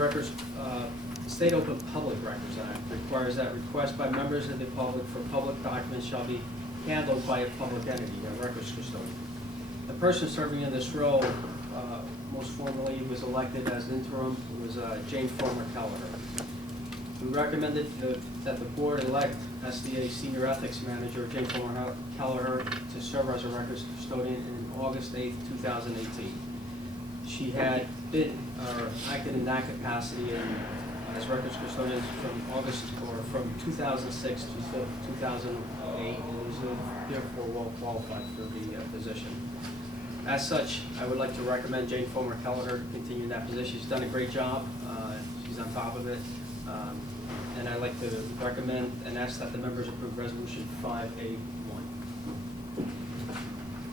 Records, State Open Public Records Act requires that requests by members of the public for public documents shall be handled by a public entity, a records custodian. The person serving in this role, most formally was elected as an interim, was Jane Former Kelleher. We recommended that the board elect SDA Senior Ethics Manager Jane Former Kelleher to serve as a records custodian in August 8th, 2018. She had been acted in that capacity as records custodian from 2006 to 2008, and was therefore well qualified for the position. As such, I would like to recommend Jane Former Kelleher to continue in that position. She's done a great job. She's on top of it. And I'd like to recommend and ask that the members approve Resolution 5A1.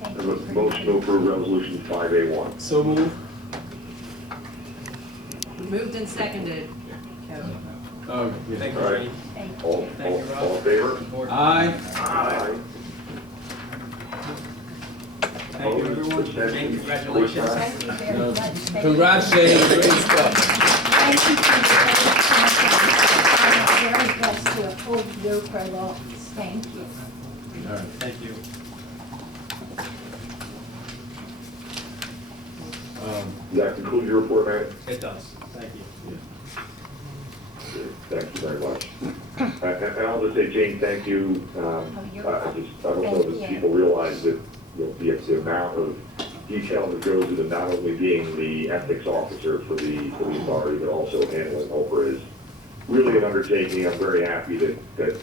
Thank you. Motion to approve Resolution 5A1. So move. Moved and seconded. Kevin. Oh, Thank you, All right. Jenny. Thank you. All Thank you, Rob. in favor? Board. Aye. Aye. Thank you, everyone. Jane, congratulations. Thank you very much. Thank you. Congrats, Shane. Great stuff. Thank you for the very blessed to uphold your prolongs. Thank you. All right. Thank you. Does that conclude your report, Matt? It does. Thank you. Thank you very much. And I'll just say, Jane, thank you. I don't know that people realize that the amount of detail that goes into not only being the ethics officer for the authority, but also handling OPRA is really an undertaking. I'm very happy that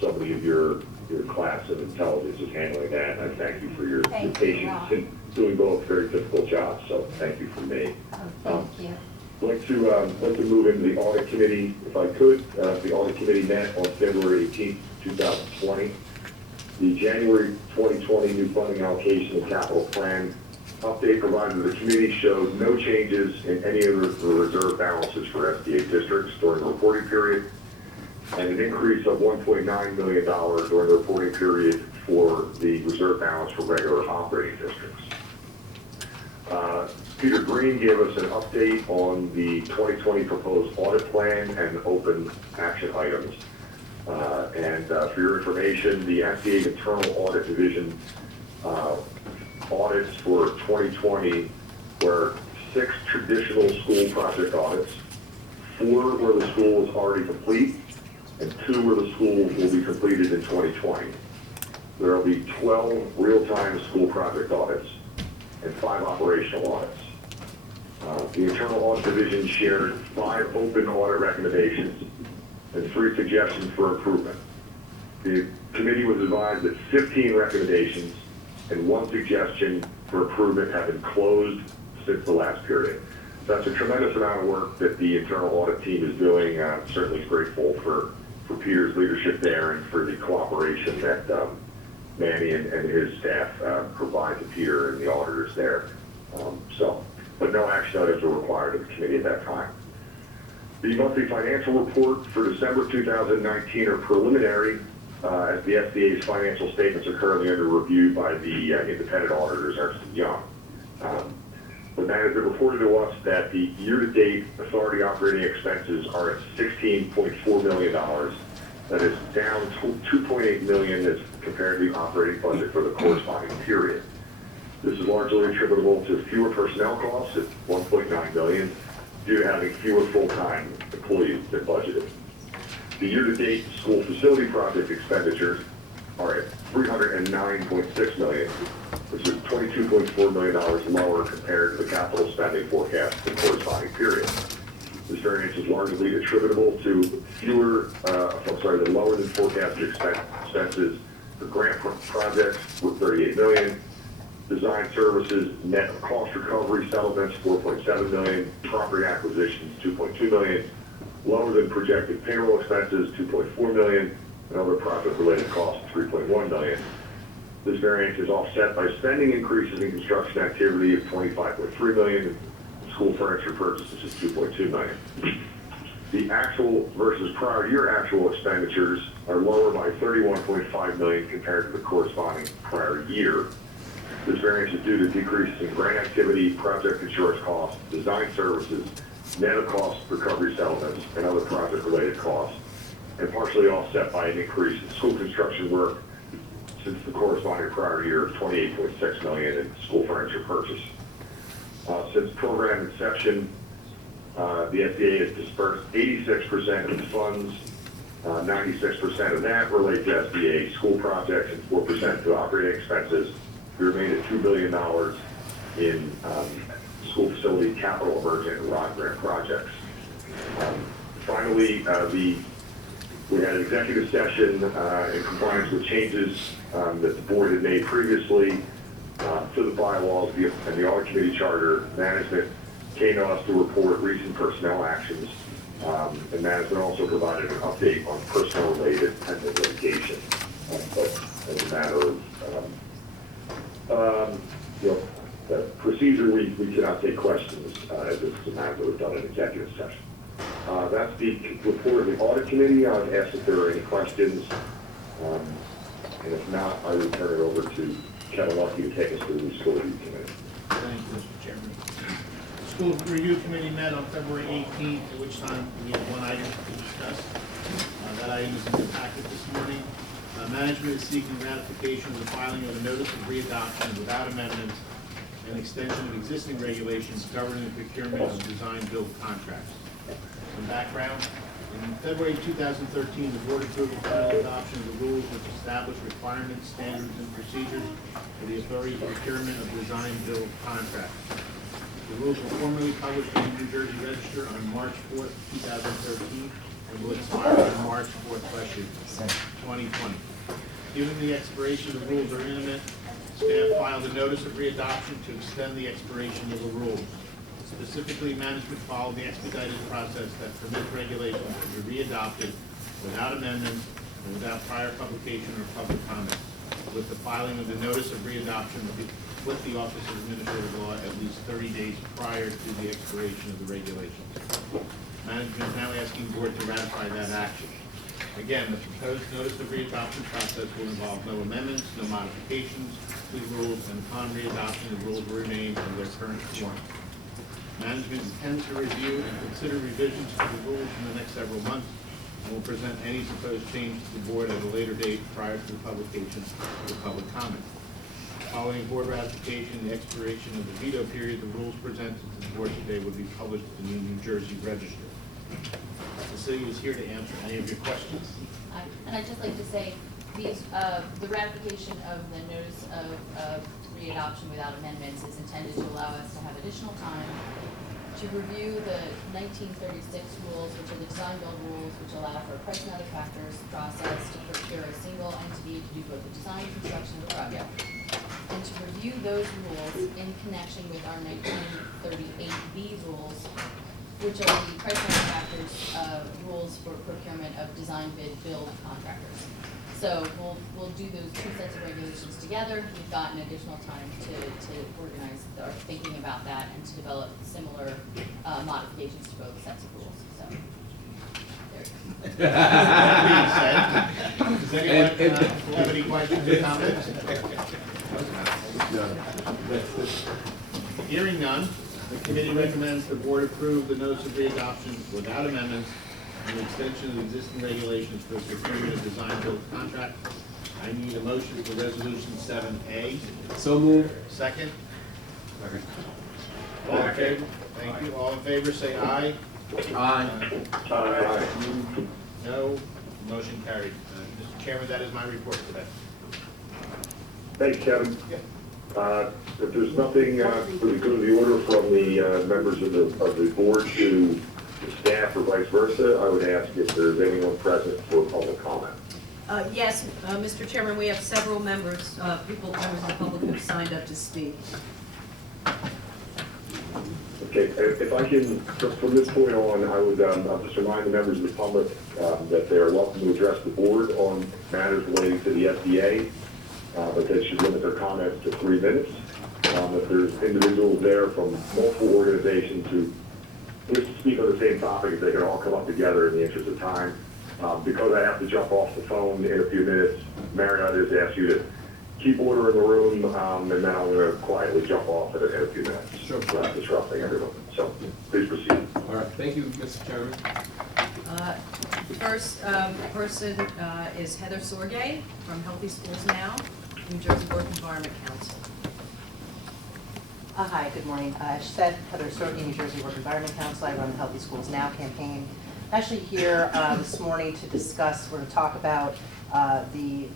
somebody of your class of intelligence is handling that. And I thank you for your patience in doing both very difficult jobs. So thank you from me. Oh, thank you. I'd like to move into the audit committee, if I could. The audit committee met on February 18th, 2020. The January 2020 new funding allocation and capital plan update provided to the committee showed no changes in any of the reserve balances for SDA districts during the reporting period, and an increase of $1.9 million during the reporting period for the reserve balance for regular operating districts. Peter Green gave us an update on the 2020 proposed audit plan and open action items. For your information, the SDA Internal Audit Division audits for 2020 were 6 traditional school project audits, 4 where the school was already complete, and 2 where the school will be completed in 2020. There will be 12 real-time school project audits and 5 operational audits. The Internal Audit Division shared 5 open audit recommendations and 3 suggestions for improvement. The committee was advised that 15 recommendations and 1 suggestion for improvement have been closed since the last period. That's a tremendous amount of work that the internal audit team is doing. I'm certainly grateful for Peter's leadership there and for the cooperation that Manny and his staff provide to Peter and the auditors there. But no action items were required of the committee at that time. The monthly financial report for December 2019 are preliminary, as the SDA's financial statements are currently under review by the independent auditors, Ernst & Young. But that has been reported to us that the year-to-date authority operating expenses are at $16.4 million. That is down $2.8 million as compared to the operating budget for the corresponding period. This is largely attributable to fewer personnel costs at $1.9 million due to having fewer full-time employees than budgeted. The year-to-date school facility project expenditures are at $309.6 million, which is $22.4 million lower compared to the capital spending forecast for the corresponding period. This variance is largely attributable to the lower than forecasted expenses for grant projects with $38 million, design services net of cost recovery settlements $4.7 million, property acquisitions $2.2 million, lower than projected payroll expenses $2.4 million, and other project-related costs $3.1 million. This variance is offset by spending increases in construction activity of $25.3 million, and school furniture purchases of $2.2 million. The actual versus prior year actual expenditures are lower by $31.5 million compared to the corresponding prior year. This variance is due to decreases in grant activity, project insurance costs, design services, net of cost recovery settlements and other project-related costs, and partially offset by an increase in school construction work since the corresponding prior year of $28.6 million in school furniture purchase. Since program inception, the SBA has dispersed 86% of the funds. 96% of that relate to SBA school projects and 4% to operating expenses. We remain at $2 billion in school facility capital emergent and ROD grant projects. Finally, we had an executive session in compliance with changes that the board had made previously to the bylaws and the audit committee charter. Management came to us to report recent personnel actions, and management also provided an update on personnel-related pending litigation. But as a matter of the procedure, we cannot take questions as this is a matter that was done in executive session. That's the report of the audit committee. I would ask if there are any questions, and if not, I would turn it over to Kevin Lucky to take us through the school review committee. Thank you, Mr. Chairman. The School Review Committee met on February 18th, at which time we had one item to discuss. That item is in the packet this morning. Management is seeking ratification of the filing of a notice of readoption without amendments and extension of existing regulations governing the procurement of design-build contracts. Some background. In February 2013, the board approved the final adoption of the rules which establish requirements, standards, and procedures for the authority for procurement of design-build contracts. The rules were formally published in the New Jersey Register on March 4th, 2013, and will expire on March 4th, 2020. Given the expiration of the rules are imminent, staff filed a notice of readoption to extend the expiration of the rules. Specifically, management followed the expedited process that permits regulations to be readopted without amendments and without prior publication or public comment, with the filing of the notice of readoption with the Office of Administrative Law at least 30 days prior to the expiration of the regulations. Management is now asking the board to ratify that action. Again, the proposed notice of readoption process will involve no amendments, no modifications to the rules, and upon readoption, the rules will remain in their current form. Management intends to review and consider revisions to the rules in the next several months and will present any proposed change to the board at a later date prior to the publication of the public comment. Following board ratification and the expiration of the veto period, the rules presented to the board today would be published in the New Jersey Register. The city is here to answer any of your questions. And I'd just like to say, the ratification of the notice of readoption without amendments is intended to allow us to have additional time to review the 1936 rules, which are the design build rules, which allow for a price and other factors process to procure a single entity to do both the design and construction of the project, and to review those rules in connection with our 1938B rules, which are the price and other factors rules for procurement of design bid build contractors. So we'll do those two sets of regulations together. We've gotten additional time to organize our thinking about that and to develop similar modifications to both sets of rules. So there you go. That being said, does anyone have any questions or comments? Hearing none, the committee recommends the board approve the notice of readoption without amendments and the extension of existing regulations for the procurement of design-build contract. I need a motion for resolution 7A. So moved. Second? All in favor? Thank you. All in favor, say aye. Aye. Aye. No. Motion carried. Mr. Chairman, that is my report today. Thanks, Kevin. Yeah. If there's nothing for the good of the order from the members of the board to the staff or vice versa, I would ask if there's anyone present for public comment. Yes, Mr. Chairman, we have several members of the public who've signed up to speak. Okay, if I can, from this point on, I would I'll just remind the members of the public that they are welcome to address the board on matters relating to the FDA, but they should limit their comments to 3 minutes. If there's individuals there from multiple organizations who wish to speak on the same topic, they can all come up together in the interest of time. Because I have to jump off the phone in a few minutes, Marriott has asked you to keep order in the room, and then I'm going to quietly jump off in a few minutes. Sure. Without disrupting everyone. So please proceed. All All right, thank you, Mr. Chairman. First person is Heather Sorgay from Healthy Schools Now, New Jersey Work Environment Council. Hi, good morning. As she said, Heather Sorgay, New Jersey Work Environment Council. I run the Healthy Schools Now campaign. I'm actually here this morning to discuss, we're going to talk about the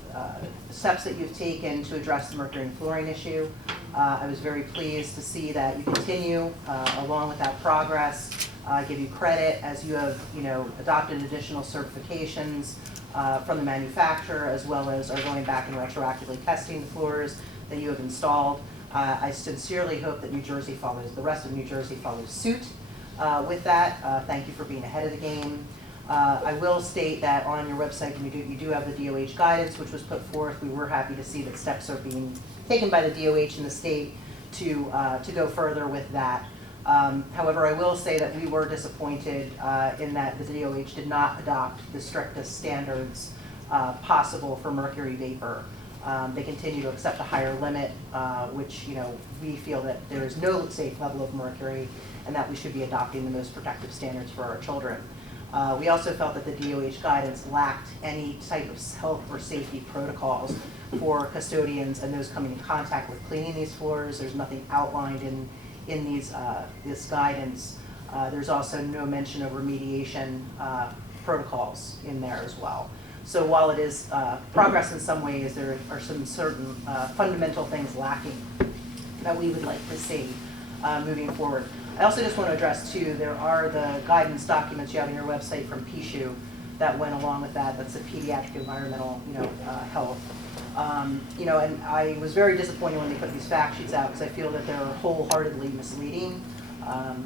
steps that you've taken to address the mercury and fluorine issue. I was very pleased to see that you continue along with that progress. Give you credit as you have, adopted additional certifications from the manufacturer, as well as are going back and retroactively testing the floors that you have installed. I sincerely hope that New Jersey follows, the rest of New Jersey follows suit with that. Thank you for being ahead of the game. I will state that on your website, you do have the DOH guidance, which was put forth. We were happy to see that steps are being taken by the DOH in the state to go further with that. However, I will say that we were disappointed in that the DOH did not adopt the strictest standards possible for mercury vapor. They continue to accept a higher limit, which we feel that there is no safe level of mercury and that we should be adopting the most protective standards for our children. We also felt that the DOH guidance lacked any type of health or safety protocols for custodians and those coming in contact with cleaning these floors. There's nothing outlined in this guidance. There's also no mention of remediation protocols in there as well. So while it is progress in some ways, there are some certain fundamental things lacking that we would like to see moving forward. I also just want to address too, there are the guidance documents you have on your website from PSHU that went along with that. That's the pediatric environmental health. And I was very disappointed when they put these fact sheets out because I feel that they're wholeheartedly misleading.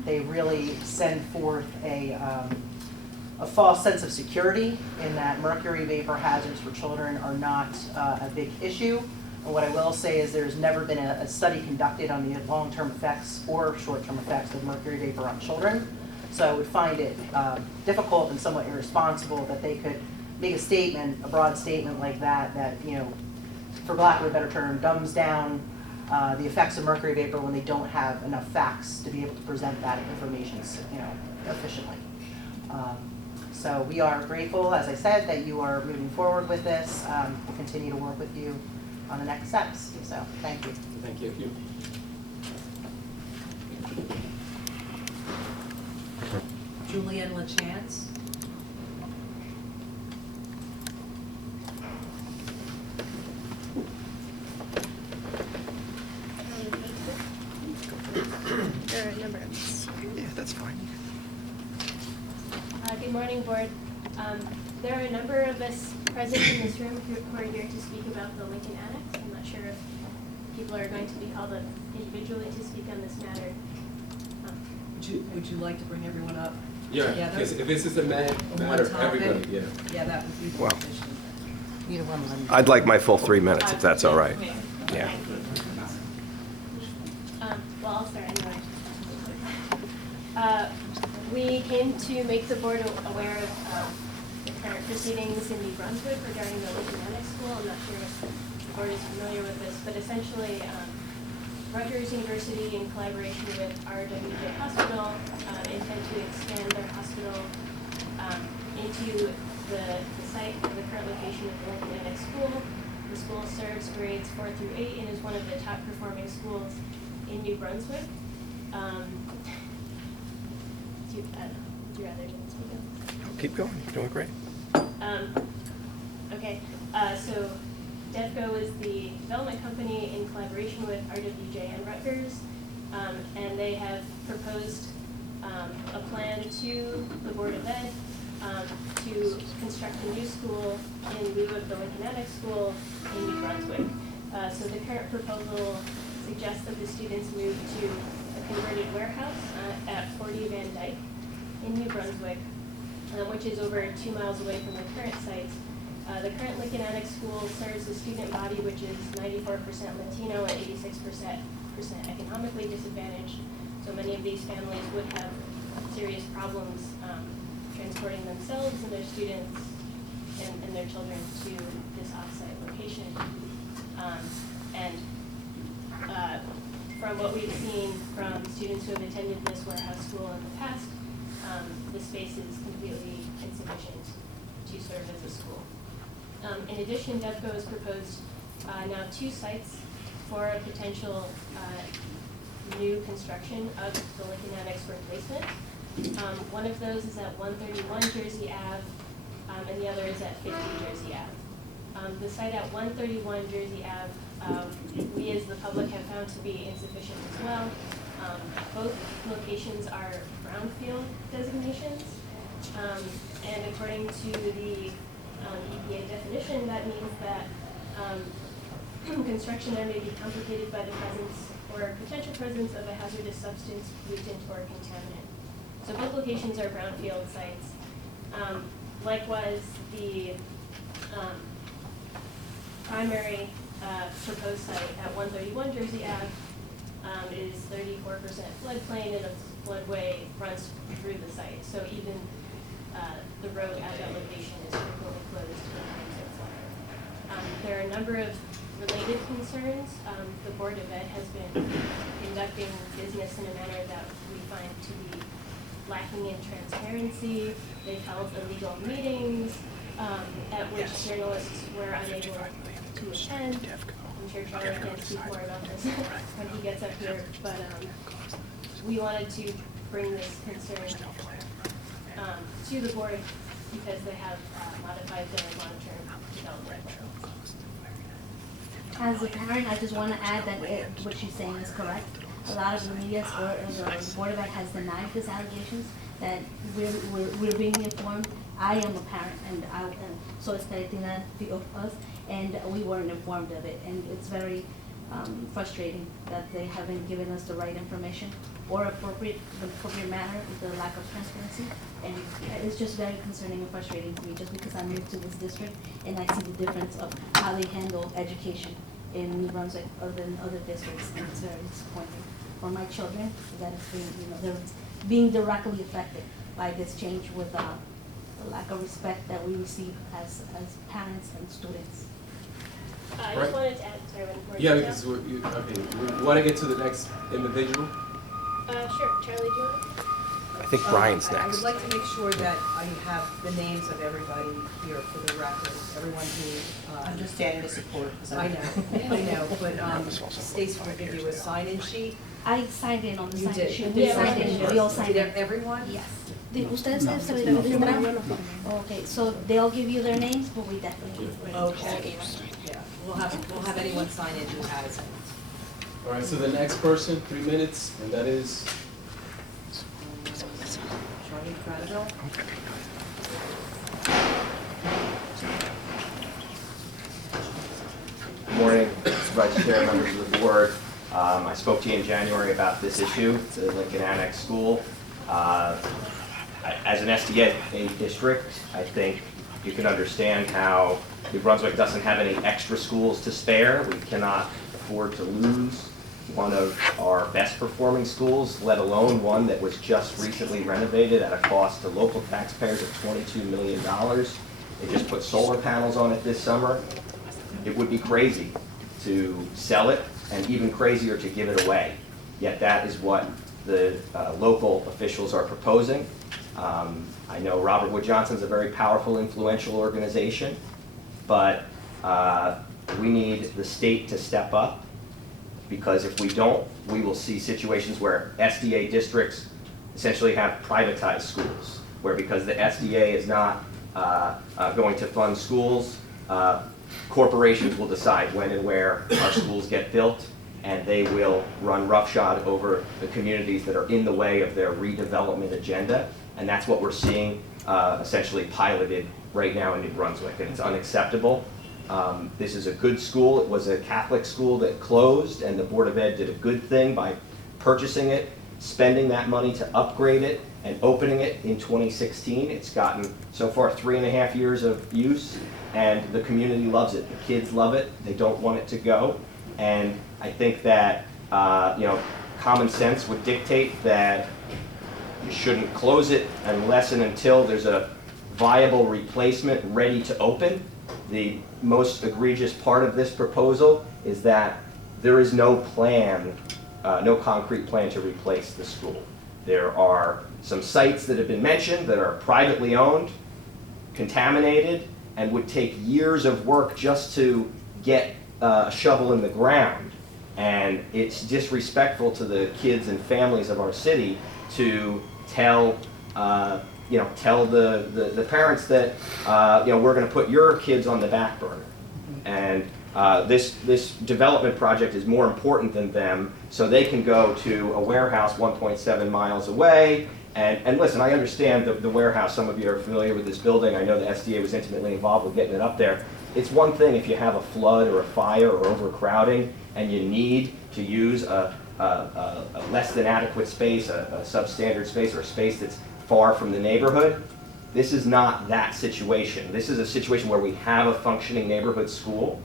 They really send forth a false sense of security in that mercury vapor hazards for children are not a big issue. And what I will say is there's never been a study conducted on the long-term effects or short-term effects of mercury vapor on children. So I would find it difficult and somewhat irresponsible that they could make a statement, a broad statement like that, for lack of a better term, dumbs down the effects of mercury vapor when they don't have enough facts to be able to present that information, efficiently. So we are grateful, as I said, that you are moving forward with this. We'll continue to work with you on the next steps. So thank you. Thank you. Julianne LaChance. There are a number of us. Yeah, that's fine. Good morning, Board. There are a number of us present in this room who are here to speak about the Lincoln Annex. I'm not sure if people are going to be called up individually to speak on this matter. Would you like to bring everyone up Yeah, together? because if this is a matter On of one everybody, topic? yeah. Yeah, that would be Well, efficient. Either one of them. I'd like my full 3 minutes, if that's all right. Yeah. Well, I'll start anyway. We came to make the board aware of the current proceedings in New Brunswick regarding the Lincoln Annex School. I'm not sure if the board is familiar with this, but essentially Rutgers University, in collaboration with RWJ Hospital, intend to expand their hospital into the site of the current location of the Lincoln Annex School. The school serves grades 4 through 8 and is one of the top performing schools in New Brunswick. Would you rather didn't speak up? Keep going, you're doing great. Okay, so DEFCO is the development company in collaboration with RWJ and Rutgers, and they have proposed a plan to the Board of Ed to construct a new school in lieu of the Lincoln Annex School in New Brunswick. So the current proposal suggests that the students move to a converted warehouse at 40 Van Dyke in New Brunswick, which is over 2 miles away from the current site. The current Lincoln Annex School serves a student body which is 94% Latino and 86% economically disadvantaged. So many of these families would have serious problems transporting themselves and their students and their children to this off-site location. From what we've seen from students who have attended this warehouse school in the past, the space is completely insufficient to serve as a school. In addition, DEFCO has proposed now 2 sites for a potential new construction of the Lincoln Annex for replacement. One of those is at 131 Jersey Ave, and the other is at 50 Jersey Ave. The site at 131 Jersey Ave, we as the public have found to be insufficient as well. Both locations are brownfield designations, and according to the EPA definition, that means that construction there may be complicated by the presence or potential presence of a hazardous substance, pollutant, or contaminant. So both locations are brownfield sites. Likewise, the primary proposed site at 131 Jersey Ave is 34% floodplain, and a floodway runs through the site. So even the road at that location is frequently closed in times of flood. There are a number of related concerns. The Board of Ed has been conducting business in a manner that we find to be lacking in transparency. They've held illegal meetings at which journalists were unable to attend. I'm sure Charlie can speak more about this when he gets up here, but we wanted to bring this concern to the board because they have modified their long-term development plans. As a parent, I just want to add that what she's saying is correct. A lot of the media or the Board of Ed has denied these allegations, that we're being informed. I am a parent, and so it's Caritina of us, and we weren't informed of it. And it's very frustrating that they haven't given us the right information or the appropriate manner, the lack of transparency. And it's just very concerning and frustrating to me, just because I'm new to this district and I see the difference of how they handle education in New Brunswick other than other districts, and it's very disappointing for my children that it's being, they're being directly affected by this change with the lack of respect that we receive as parents and students. I Right. just wanted to add, sorry, one more Yeah, detail. because we want to get to the next individual. Sure, Charlie, do you want to? I think Brian's I would next. like to make sure that I have the names of everybody here for the record, everyone who, I'm just standing to support. 'Cause I know, but Stacy will give you a sign-in sheet. I signed in on the You sign did. sheet. You We did. signed in. We all signed Did in. everyone? Yes. ¿Ustedes se registran? Okay, so they'll give you their names, but we definitely. Okay. Yeah, we'll have anyone sign in who has it. All right, so the next person, 3 minutes, and that is Charlie Granville? Good morning, Vice Chair, members of the board. I spoke to you in January about this issue, the Lincoln Annex School. As an SDA district, I think you can understand how New Brunswick doesn't have any extra schools to spare. We cannot afford to lose one of our best performing schools, let alone one that was just recently renovated at a cost to local taxpayers of $22 million. They just put solar panels on it this summer. It would be crazy to sell it, and even crazier to give it away. Yet that is what the local officials are proposing. I know Robert Wood Johnson's a very powerful, influential organization, but we need the state to step up, because if we don't, we will see situations where SDA districts essentially have privatized schools, where because the SDA is not going to fund schools, corporations will decide when and where our schools get built, and they will run roughshod over the communities that are in the way of their redevelopment agenda. And that's what we're seeing essentially piloted right now in New Brunswick, and it's unacceptable. This is a good school. It was a Catholic school that closed, and the Board of Ed did a good thing by purchasing it, spending that money to upgrade it, and opening it in 2016. It's gotten, so far, 3.5 years of use, and the community loves it. The kids love it. They don't want it to go. And I think that common sense would dictate that you shouldn't close it unless and until there's a viable replacement ready to open. The most egregious part of this proposal is that there is no plan, no concrete plan to replace the school. There are some sites that have been mentioned that are privately owned, contaminated, and would take years of work just to get a shovel in the ground. And it's disrespectful to the kids and families of our city to tell tell the parents that we're going to put your kids on the back burner. And this development project is more important than them, so they can go to a warehouse 1.7 miles away. And listen, I understand the warehouse. Some of you are familiar with this building. I know the SDA was intimately involved with getting it up there. It's one thing if you have a flood or a fire or overcrowding and you need to use a less than adequate space, a substandard space, or a space that's far from the neighborhood. This is not that situation. This is a situation where we have a functioning neighborhood school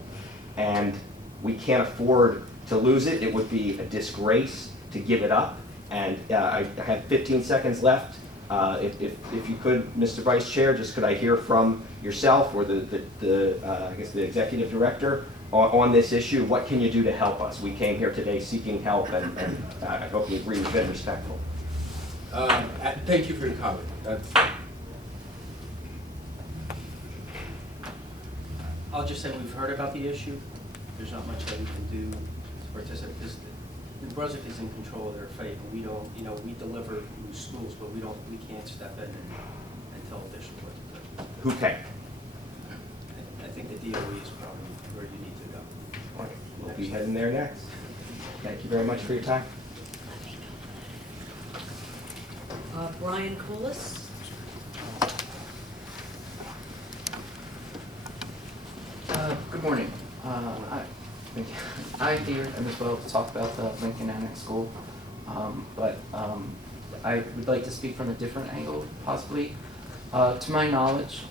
and we can't afford to lose it. It would be a disgrace to give it up. And I have 15 seconds left. If you could, Mr. Vice Chair, just could I hear from yourself or I guess the Executive Director on this issue? What can you do to help us? We came here today seeking help, and I hope you agree we've been respectful. Thank you for your comment. I'll just say we've heard about the issue. There's not much that we can do to participate, because New Brunswick is in control of their fate, and we don't, we deliver new schools, but we can't step in and tell officials what to do. Who can? I think the DOE is probably where you need to go. All right, we'll be heading there next. Thank you very much for your time. Brian Coolis. Good morning. I'm here as well to talk about the Lincoln Annex School, but I would like to speak from a different angle, possibly. To my knowledge,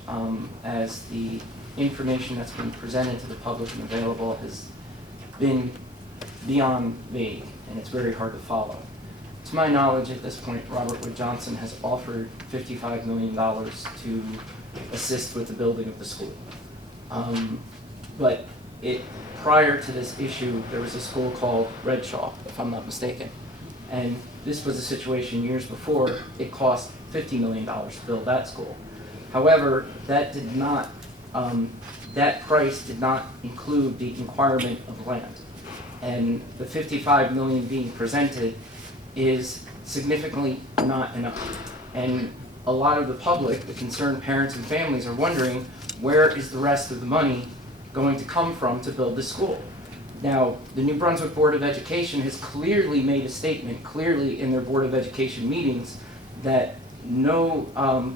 as the information that's been presented to the public and available has been beyond vague, and it's very hard to follow. To my knowledge, at this point, Robert Wood Johnson has offered $55 million to assist with the building of the school. But prior to this issue, there was a school called Redshaw, if I'm not mistaken. And this was a situation years before. It cost $50 million to build that school. However, that did not, that price did not include the requirement of land. And the $55 million being presented is significantly not enough. And a lot of the public, the concerned parents and families, are wondering, where is the rest of the money going to come from to build the school? Now, the New Brunswick Board of Education has clearly made a statement, clearly in their Board of Education meetings, that no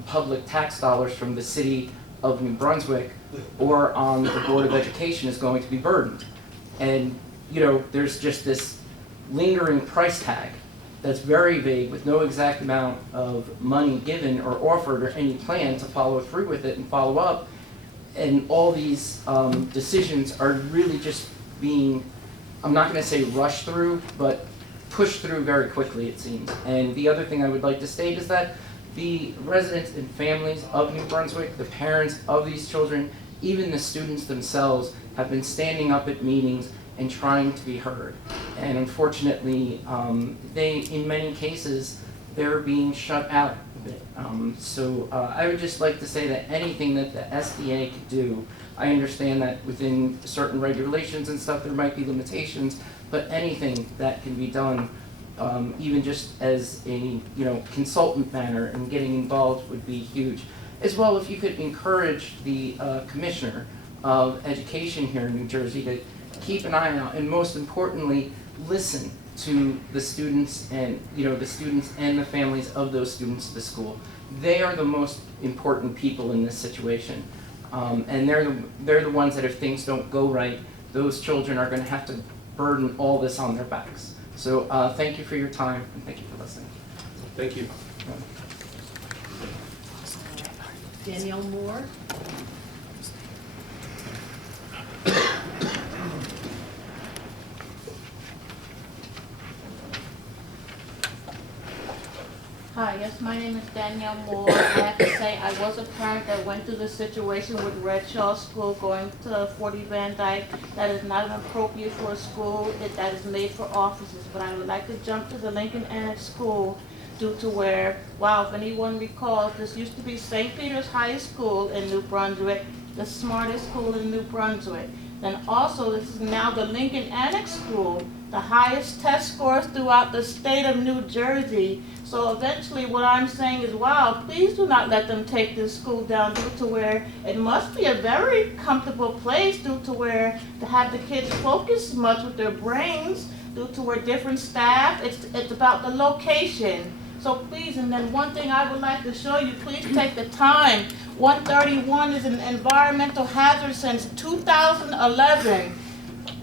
public tax dollars from the city of New Brunswick or on the Board of Education is going to be burdened. And, there's just this lingering price tag that's very vague, with no exact amount of money given or offered or any plan to follow through with it and follow up. And all these decisions are really just being, I'm not going to say rushed through, but pushed through very quickly, it seems. And the other thing I would like to state is that the residents and families of New Brunswick, the parents of these children, even the students themselves, have been standing up at meetings and trying to be heard. And unfortunately, in many cases, they're being shut out a bit. So I would just like to say that anything that the SDA could do, I understand that within certain regulations and stuff there might be limitations, but anything that can be done, even just as a consultant manner and getting involved, would be huge. As well, if you could encourage the Commissioner of Education here in New Jersey to keep an eye out, and most importantly, listen to the students and the families of those students at the school. They are the most important people in this situation, and they're the ones that if things don't go right, those children are going to have to burden all this on their backs. So thank you for your time, and thank you for listening. Thank you. Danielle Moore. Hi, yes, my name is Danielle Moore. I have to say, I was a parent that went through the situation with Redshaw School going to 40 Van Dyke. That is not an appropriate for a school that is made for offices. But I would like to jump to the Lincoln Annex School due to where, wow, if anyone recalls, this used to be St. Peter's High School in New Brunswick, the smartest school in New Brunswick. Then also, this is now the Lincoln Annex School, the highest test scores throughout the state of New Jersey. So eventually what I'm saying is, wow, please do not let them take this school down due to where it must be a very comfortable place due to where to have the kids focus much with their brains, due to where different staff, it's about the location. So please, and then one thing I would like to show you, please take the time. 131 is an environmental hazard since 2011.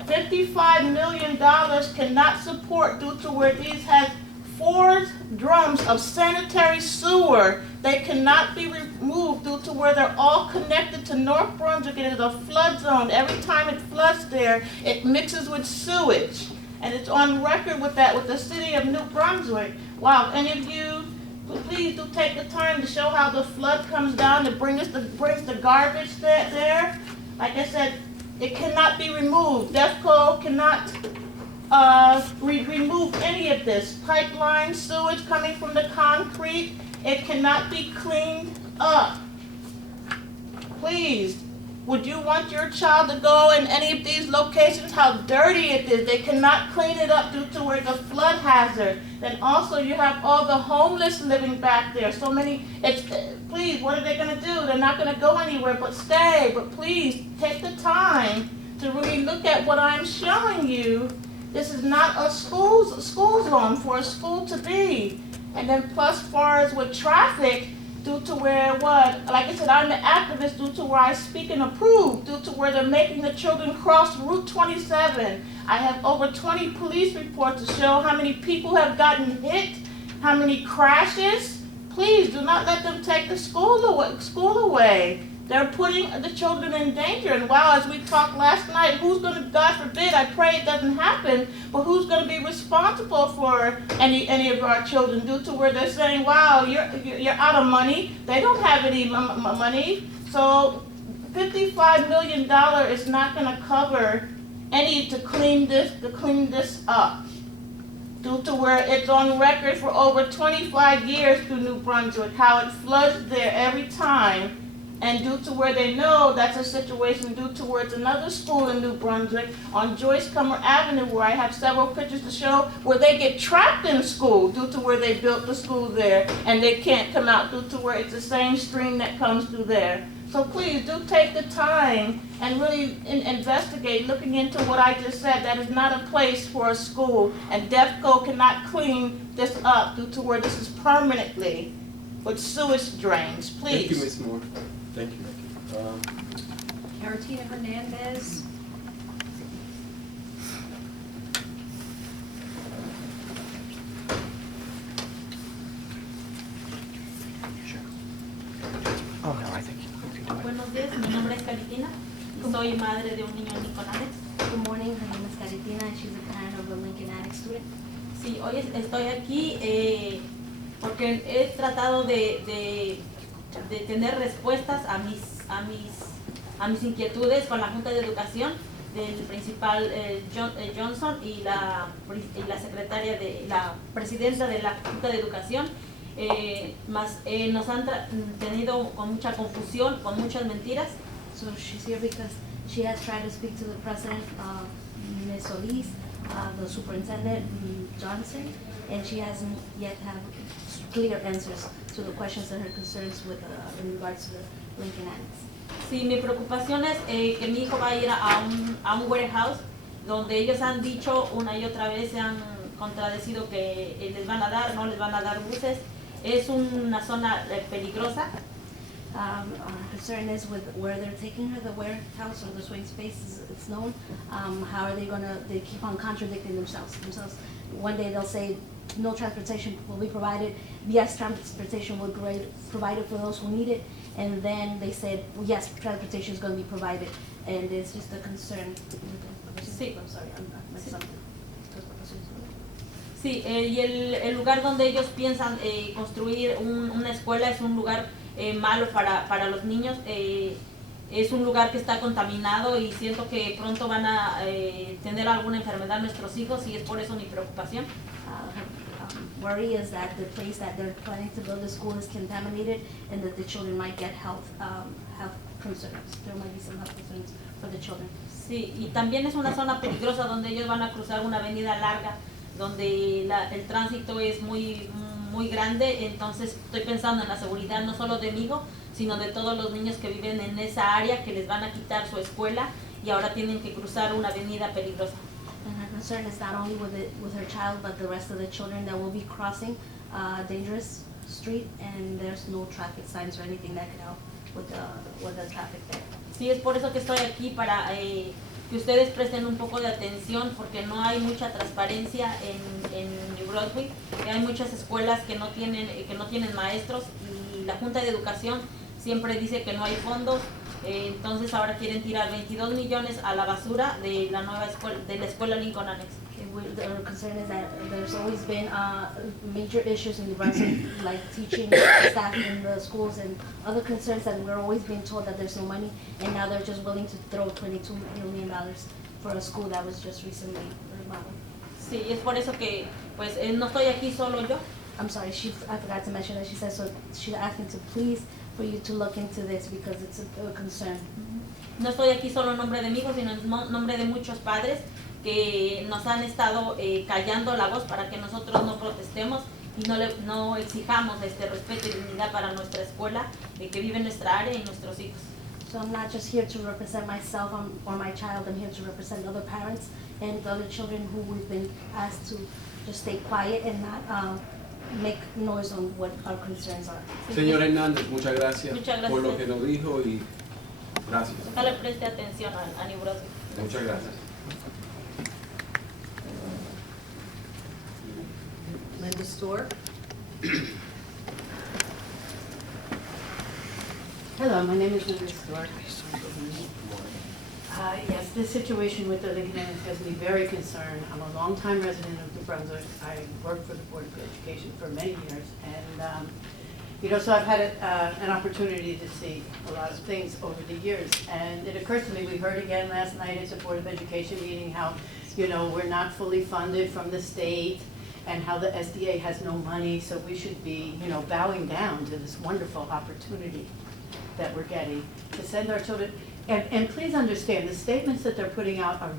$55 million cannot support due to where these have 4 drums of sanitary sewer. They cannot be removed due to where they're all connected to North Brunswick. It is a flood zone. Every time it floods there, it mixes with sewage. And it's on record with that with the city of New Brunswick. Wow, any of you, please do take the time to show how the flood comes down and brings the garbage there. Like I said, it cannot be removed. DEFCO cannot remove any of this. Pipeline, sewage coming from the concrete, it cannot be cleaned up. Please, would you want your child to go in any of these locations? How dirty it is. They cannot clean it up due to where the flood hazard. Then also you have all the homeless living back there. So many, please, what are they gonna do? They're not gonna go anywhere but stay. But please, take the time to really look at what I'm showing you. This is not a school zone for a school to be. And then plus far as with traffic, due to where what, like I said, I'm an activist due to where I speak and approve, due to where they're making the children cross Route 27. I have over 20 police reports to show how many people have gotten hit, how many crashes. Please do not let them take the school away. They're putting the children in danger. And wow, as we talked last night, who's going to, God forbid, I pray it doesn't happen, but who's going to be responsible for any of our children due to where they're saying, wow, you're out of money. They don't have any money. So $55 million is not going to cover any to clean this up. Due to where it's on record for over 25 years through New Brunswick, how it floods there every time. And due to where they know that's a situation due to where it's another school in New Brunswick on Joyce Comer Avenue where I have several pictures to show where they get trapped in school due to where they built the school there and they can't come out due to where it's the same stream that comes through there. So please do take the time and really investigate looking into what I just said. That is not a place for a school and DEFCO cannot clean this up due to where this is permanently with sewage drains. Please. Thank you, Ms. Moore. Thank you. Caratina Hernandez. Oh, no, I think you can do it. Buenos días, mi nombre es Caritina. Soy madre de un niño en Lincoln Annex. Good morning, her name is Caritina and she's a parent of a Lincoln Annex student. Sí, hoy estoy aquí porque he tratado de tener respuestas a mis inquietudes con la Junta de Educación del principal Johnson y la secretaria la presidenta de la Junta de Educación. Nos han tenido con mucha confusión, con muchas mentiras. So she's here because she has tried to speak to the president, Ms. Solis, the superintendent, Johnson, and she hasn't yet have clear answers to the questions and her concerns with in regards to the Lincoln Annex. Sí, mi preocupación es que mi hijo va a ir a un warehouse donde ellos han dicho una y otra vez, se han contradecido que no les van a dar buses. Es una zona peligrosa. Our concern is with where they're taking her, the warehouse or the swing space, it's known. How are they keep on contradicting themselves. One day they'll say no transportation will be provided. Yes, transportation will be provided for those who need it. And then they said, well, yes, transportation is going to be provided. And it's just a concern. Sí. I'm sorry, Sí, y el lugar donde ellos piensan construir una escuela es un lugar malo para los niños. Es un lugar que está contaminado y siento que pronto van a tener alguna enfermedad nuestros hijos y es por eso mi preocupación. worry is that the place that they're planning to build the school is contaminated and that the children might get health concerns. There might be some health concerns for the children. Sí, y también es una zona peligrosa donde ellos van a cruzar una avenida larga, donde el tránsito es muy grande, entonces estoy pensando en la seguridad no solo de mi hijo, sino de todos los niños que viven en esa área, que les van a quitar su escuela y ahora tienen que cruzar una avenida peligrosa. And her concern is not only with her child, but the rest of the children that will be crossing a dangerous street, and there's no traffic signs or anything that could help with the traffic there. Sí, es por eso que estoy aquí, para que ustedes presten un poco de atención, porque no hay mucha transparencia en New Brunswick, que hay muchas escuelas que no tienen maestros, y la Junta de Educación siempre dice que no hay fondos. Entonces ahora quieren tirar 22 millones a la basura de la nueva escuela, de la escuela Lincoln Annex. Our concern is that there's always been major issues in New Brunswick, like teaching staff in the schools, and other concerns that we're always being told that there's no money, and now they're just willing to throw $22 million for a school that was just recently remodeled. Sí, es por eso que pues no estoy aquí solo yo. I'm sorry, I forgot to mention that. She said so. She's asking to please for you to look into this because it's a concern. No estoy aquí solo en nombre de mi hijo, sino en nombre de muchos padres que nos han estado callando la voz para que nosotros no protestemos y no exijamos respeto y dignidad para nuestra escuela, que vive en nuestra área y nuestros hijos. So I'm not just here to represent myself or my child. I'm here to represent other parents and the other children who we've been asked to just stay quiet and not make noise on what our concerns are. Señor Hernández, muchas gracias, Muchas gracias. por lo que nos dijo y gracias. Ojalá le preste atención a New Brunswick. Muchas gracias. Linda Storr. Hello, my name is Linda Storr. Yes, this situation with the Lincoln Annex has me very concerned. I'm a longtime resident of New Brunswick. I worked for the Board of Education for many years, and so I've had an opportunity to see a lot of things over the years. And it occurs to me, we heard again last night at the Board of Education meeting how, we're not fully funded from the state, and how the SDA has no money, so we should be, bowing down to this wonderful opportunity that we're getting to send our children. And please understand, the statements that they're putting out are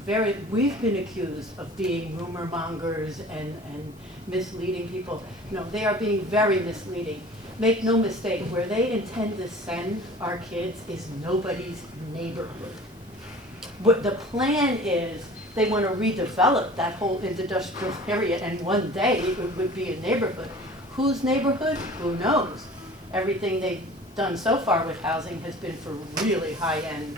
we've been accused of being rumor mongers and misleading people. No, they are being very misleading. Make no mistake, where they intend to send our kids is nobody's neighborhood. What the plan is, they want to redevelop that whole industrial area, and one day it would be a neighborhood. Whose neighborhood? Who knows? Everything they've done so far with housing has been for really high-end,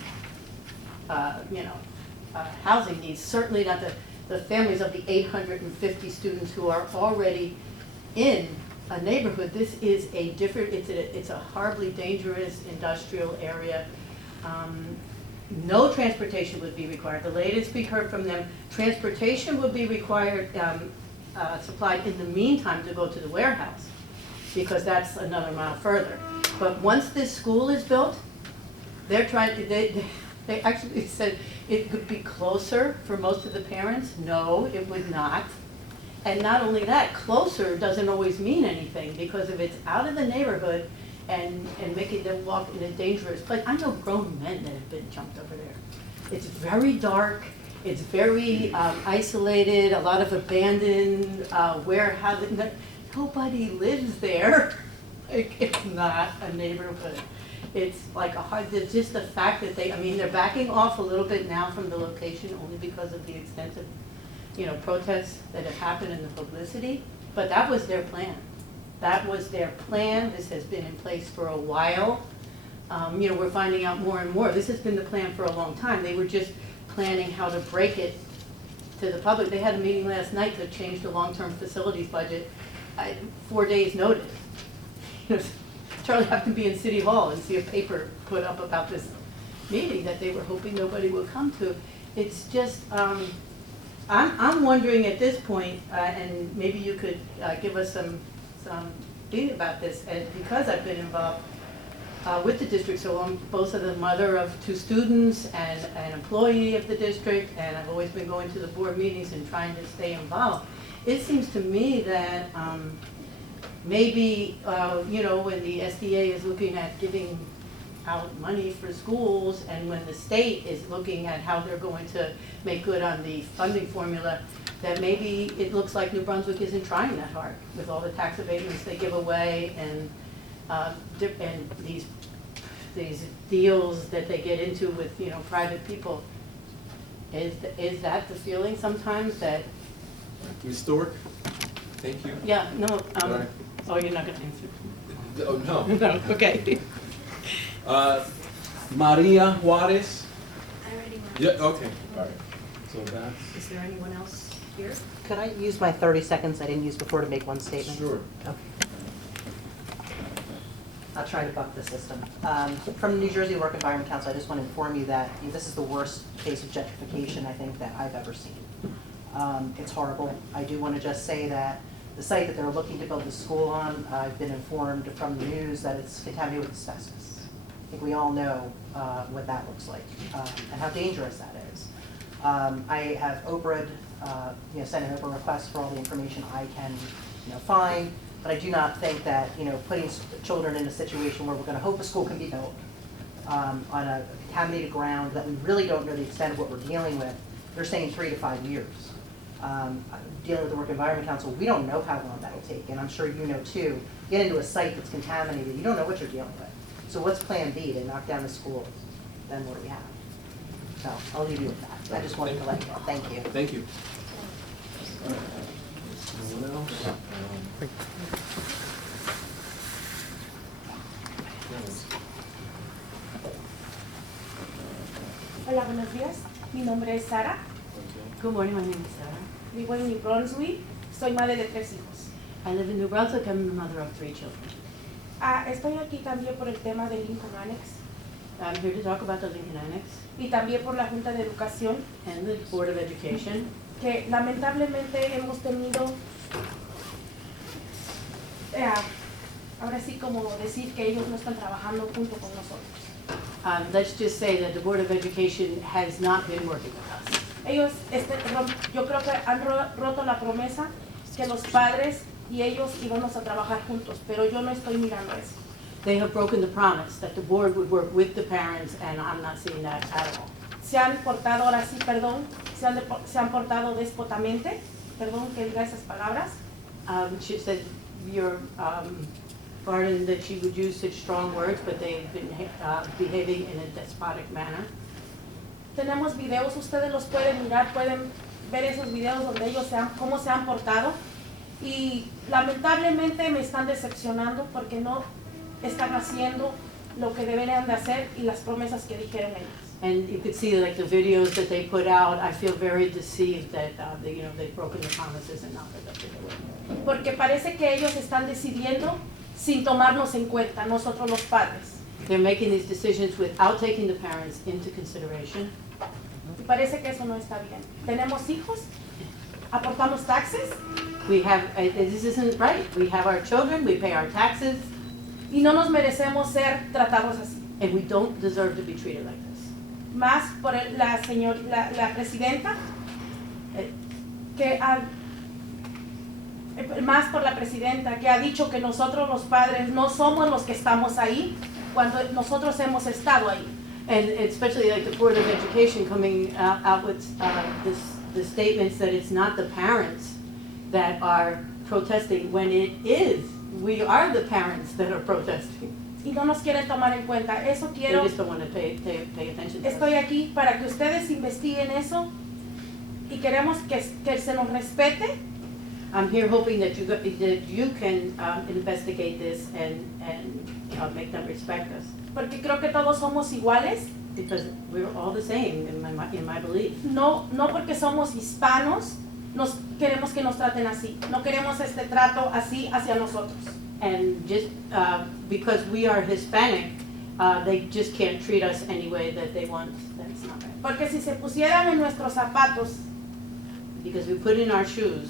housing needs. Certainly not the families of the 850 students who are already in a neighborhood. This is a different, it's a horribly dangerous industrial area. No transportation would be required. The latest we heard from them, transportation would be required, supplied in the meantime to go to the warehouse, because that's another mile further. But once this school is built, they're trying to, they actually said it could be closer for most of the parents. No, it would not. And not only that, closer doesn't always mean anything, because if it's out of the neighborhood and making them walk in a dangerous place. I know grown men that have been jumped over there. It's very dark, it's very isolated, a lot of abandoned warehouses. Nobody lives there. It's not a neighborhood. It's like just the fact that they're backing off a little bit now from the location only because of the extensive, protests that have happened in the publicity, but that was their plan. That was their plan. This has been in place for a while. We're finding out more and more. This has been the plan for a long time. They were just planning how to break it to the public. They had a meeting last night to change the long-term facilities budget 4 days notice. Charlie happened to be in City Hall and see a paper put up about this meeting that they were hoping nobody would come to. It's just, I'm wondering at this point, and maybe you could give us some feeling about this, and because I've been involved with the district so long, both as the mother of 2 students and an employee of the district, and I've always been going to the board meetings and trying to stay involved. It seems to me that maybe, when the SDA is looking at giving out money for schools, and when the state is looking at how they're going to make good on the funding formula, that maybe it looks like New Brunswick isn't trying that hard with all the tax abatements they give away and these deals that they get into with, private people. Is that the feeling sometimes that? Ms. Stewart? Thank you. Yeah, no, Right. oh, you're not gonna answer? Oh, no. No, okay. Maria Juarez? I already know. Yeah, okay, all right. So that's, Is there anyone else here? Could I use my 30 seconds I didn't use before to make one statement? sure. Okay. I'll try to buck the system. From the New Jersey Work Environment Council, I just want to inform you that this is the worst case of gentrification I think that I've ever seen. It's horrible. I do want to just say that the site that they're looking to build the school on, I've been informed from the news that it's contaminated with asbestos. I think we all know what that looks like and how dangerous that is. I have sent an Oprah request for all the information I can find. But I do not think that, putting children in a situation where we're going to hope a school can be built on a contaminated ground that we really don't know the extent of what we're dealing with, they're saying 3 to 5 years. Dealing with the Work Environment Council, we don't know how long that'll take, and I'm sure you know too. Get into a site that's contaminated, you don't know what you're dealing with. So what's plan B? To knock down the schools? Then what do we have? So I'll leave you with that. I just wanted to let you know. Thank you. Thank you. All right. No one else? Hola, buenos días. Mi nombre es Sara. Good morning, my name is Sarah. Vivo en New Brunswick. Soy madre de 3 hijos. I live in New Brunswick. I'm the mother of 3 children. Estoy aquí también por el tema del Lincoln Annex I'm here to talk about the Lincoln Annex y también por la Junta de Educación, and the Board of Education. que lamentablemente hemos tenido, ahora sí como decir que ellos no están trabajando junto con nosotros. Let's just say that the Board of Education has not been working with us. Ellos, yo creo que han roto la promesa que los padres y ellos íbamos a trabajar juntos, pero yo no estoy mirando eso. They have broken the promise that the board would work with the parents, and I'm not seeing that at all. Se han portado, ahora sí, perdón, se han portado déspotamente, perdón que diga esas palabras. She said, your pardon that she would use such strong words, but they've been behaving in a despotic manner. Tenemos videos, ustedes los pueden mirar, pueden ver esos videos donde ellos cómo se han portado. Y lamentablemente me están decepcionando porque no están haciendo lo que deberían de hacer y las promesas que dijeron ellos. And you could see like the videos that they put out. I feel very deceived that they've broken the promises and not lived up to their word. Porque parece que ellos están decidiendo sin tomarnos en cuenta, nosotros los padres. They're making these decisions without taking the parents into consideration. Y parece que eso no está bien. Tenemos hijos, aportamos taxes. We have, this isn't right. We have our children, we pay our taxes. Y no nos merecemos ser tratados así. And we don't deserve to be treated like this. Más por la presidenta, más por la presidenta que ha dicho que nosotros los padres no somos los que estamos ahí cuando nosotros hemos estado ahí. And especially like the Board of Education coming out with the statements that it's not the parents that are protesting when it is. We are the parents that are protesting. Y no nos quieren tomar en cuenta. Eso quiero. They just don't want to pay attention to us. Estoy aquí para que ustedes investiguen eso y queremos que se nos respete. I'm here hoping that you can investigate this and make them respect us. Porque creo que todos somos iguales. Because we're all the same in my belief. No porque somos hispanos, queremos que nos traten así. No queremos este trato así hacia nosotros. And just because we are Hispanic, they just can't treat us any way that they want. That's not right. Porque si se pusieran en nuestros zapatos, because we put in our shoes,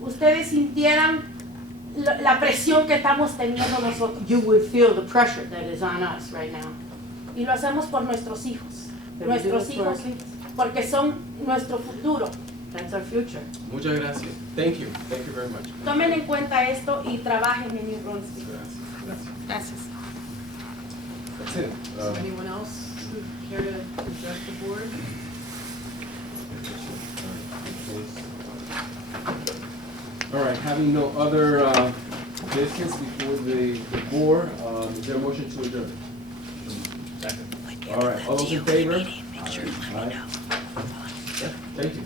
ustedes sintieran la presión que estamos teniendo nosotros. You would feel the pressure that is on us right now. Y lo hacemos por nuestros hijos. Nuestros hijos, porque son nuestro futuro. That's our future. Muchas gracias. Thank you very much. Tomen en cuenta esto y trabajen en New Brunswick. Gracias. Gracias. That's it. Does anyone else care to address the board? All right, having no other business before the board, is there a motion to adjourn? All right, all those in favor? Aye. Yeah, thank you.